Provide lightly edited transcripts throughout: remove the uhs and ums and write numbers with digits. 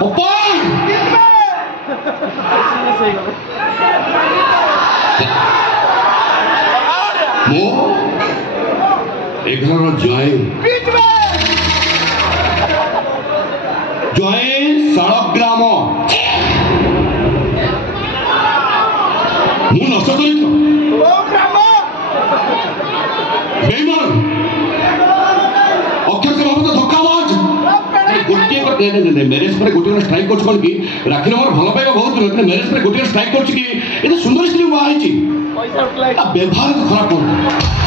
पप्पा मो एघर जय शालग्राम मु नष्ट चरित्र बेईमान अक्षर बाबद धक्काबाज गोटे मैरेज पर गोटे स्ट्राइक कर राखी नंबर भल पाइबा बहुत मैरेज पर गोटे स्ट्राइक कर सुंदर स्त्री बाहर व्यवहार तो खराब कर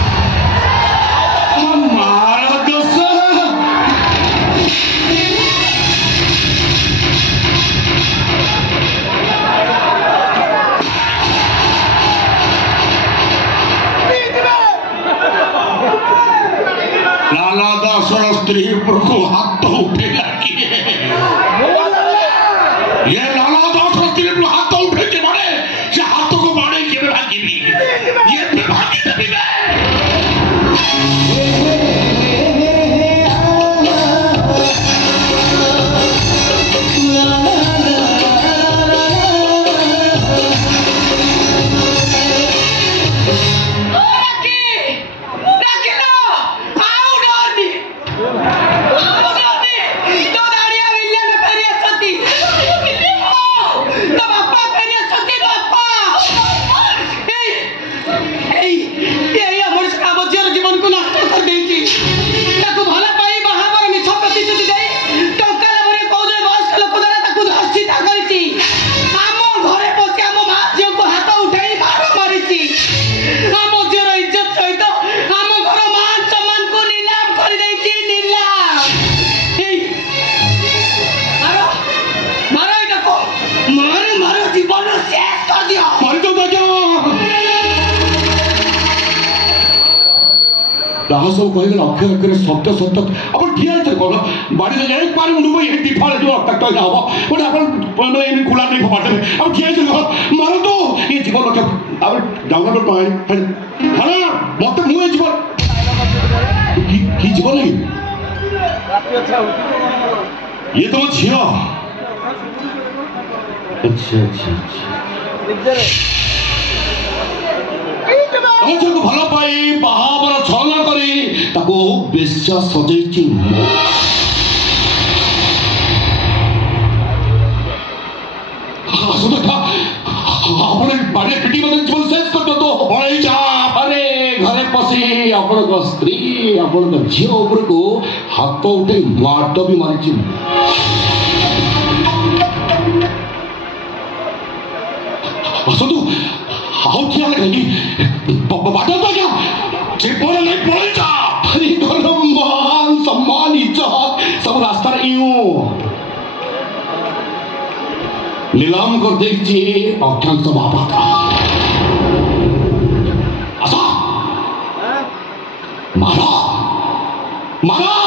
लाला दासर स्त्री को हाथ तो उठेगा ये लाला दासर स्त्री हाथ तो उठे के मारे से हाथ को मारे के भागी ये भागी तभी सब कह अक्षर अक्षर सत्य सत्य आप ठिया कौन बाड़ी जाए पारे मुंड ये दिफा जो रक्ताक्त हम गोटे आप खुला नहीं बाटे आप ठिया मार तो ये जीवन रक्षा आप डाउनलोड हाँ मत मुझे जीवन कि जीवन लगे ये तुम झी अच्छा अच्छा अच्छा को भल पाई बाहाबर छलना करी ताको बेश्या सजैछि अपने बाड़े पिटी बदल जीवन शेष कर दो बड़े जा अरे घरे पसी अपन को स्त्री अपन को झियो ऊपर को हाथ उठे मार भी मारिछि असतु हाउ क्या लगे बाटा तो क्या चिपड़ नहीं पड़ जा अरे दोनों मान सम्मान इज्जत सब रास्ता यूं नीलाम कर देखिए अक्षांश बाबा का आसा मारा मारा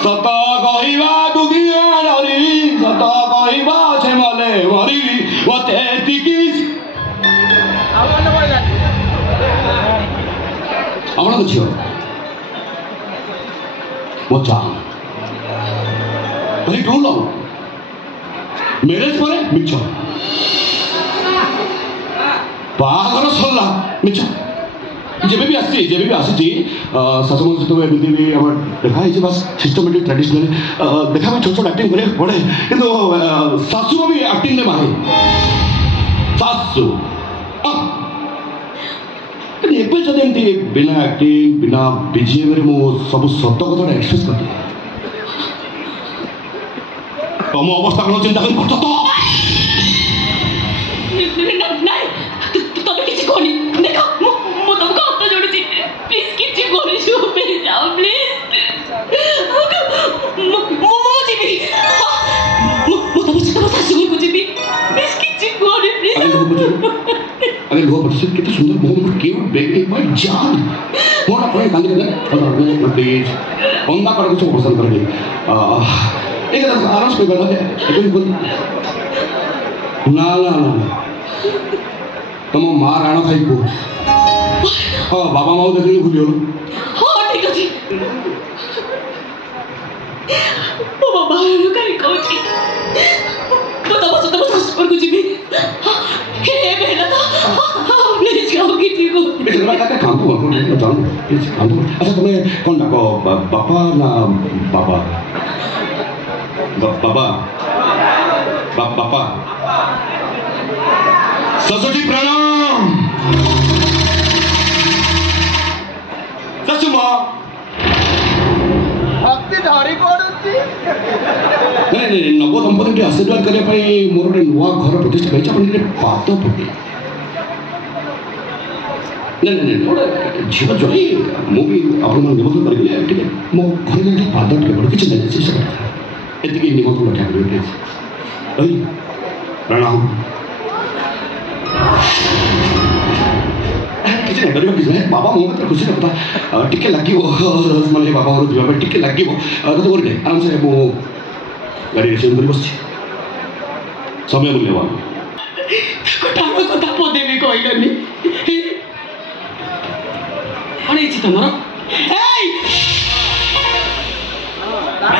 सत कहवा दुगिया नरी सत कहवा से मले मरी मते तिकिस আমরা তো ছিল মজা ভাই ট্রু লভ ম্যারেজ পরে মিছ বাহাঘর সরলা মিছ जेबे भी आसी शाशुमा सहित एमती भी आम देखा बस सिस्टमेटिक ट्रेडिशनल देखा छोट छोट एक्टिंग करे पड़े कि शाशु भी एक्टिंग में मारे शाशु एवं जब एमती बिना एक्टिंग बिना बीजीएम रे मो सब सत कथा एक्सप्रेस कर तुम अवस्था कौन चिंता कर पड़ता तो अरे लो बच्चे कितना सुंदर बहुत क्यूट बेबी माय जान मोर अपने कांदी कर प्लीज बंदा कर कुछ पसंद करेंगे एक आराम से बोला है बिल्कुल ना ना ना तुम मां राणा खाई को हां बाबा माओ देखली भूलियो हां ठीक अछि ओ बाबा नु करी कोची बता बस पर कुछ भी हे बेटा प्लीज जाओ की ठीक हो बेटा का काम को जान प्लीज काम अच्छा तुम्हें कौन डाको बाबा ना बाबा बाबा बाबा सरस्वती प्रणाम ससुमा भक्ति धारी पड़ुची नहीं नव दंपति आशीर्वाद करने मोर गोटे नुआ घर प्रतिष्ठा कर पाद पके नहीं गोटे झील जई मुझे निमंत्रण करें मो घर पाद टे पड़े किसी नहीं से ये निमंत्रण ठाकुर प्रणाम किसी नहीं करेगा किसी नहीं बाबा मुझे खुशी लगता टिके लगे माने बाबा और जीवा टिके लगे तो बोल आराम से वो गाड़ी रेसिंग कर बस समय मूल्यवान कटारो कथा पदे भी कहलनी अरे छि तमर एई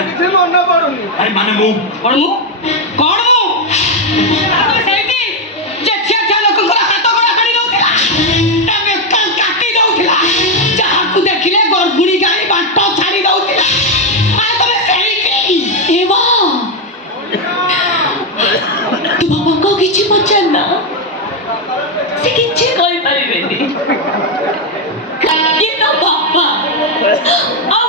किसे मन पड़ुनी अरे माने मु कोन मु सेठी जे छे लोक को हाथ गोड़ा काटी दउतिला तबे काटी दउतिला जहा को देखिले गरबुड़ी गाड़ी बाटो छाड़ी दउतिला आ तबे सेठी ए बा तू बाबा को किछि मचना से किछि कहि परिबेनी ये तो बाबा अब